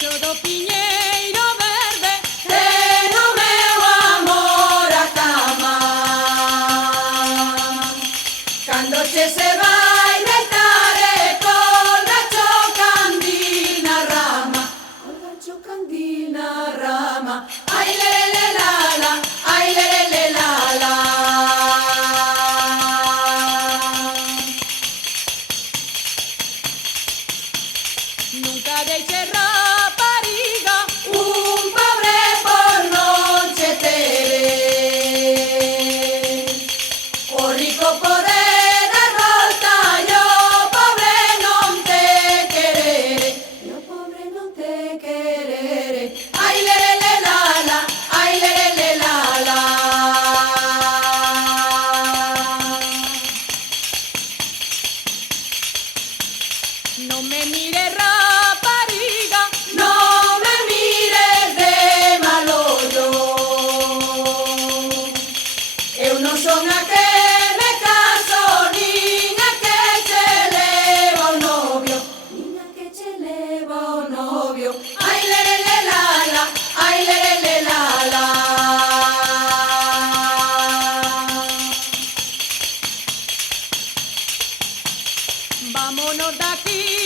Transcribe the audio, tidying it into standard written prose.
Baixo do piñeiro verde ten o meu amor a cama. Cando che se vai deitar e colgacho candil na rama, colgacho candil na rama. Ai lele lala, ai lele lala. nunca deixe rapariga Un pobre por non che tere, o rico poder dar volta e o pobre non te querere, e o pobre non te querere. Ai lele lala, ai lele lala. non me mire rapariga Non me mires de mal ollo, eu non son a que me caso, nin a que che leva o novio, nin a que che leva o novio. Ai lele lala, ai lele lala. vámonos daqui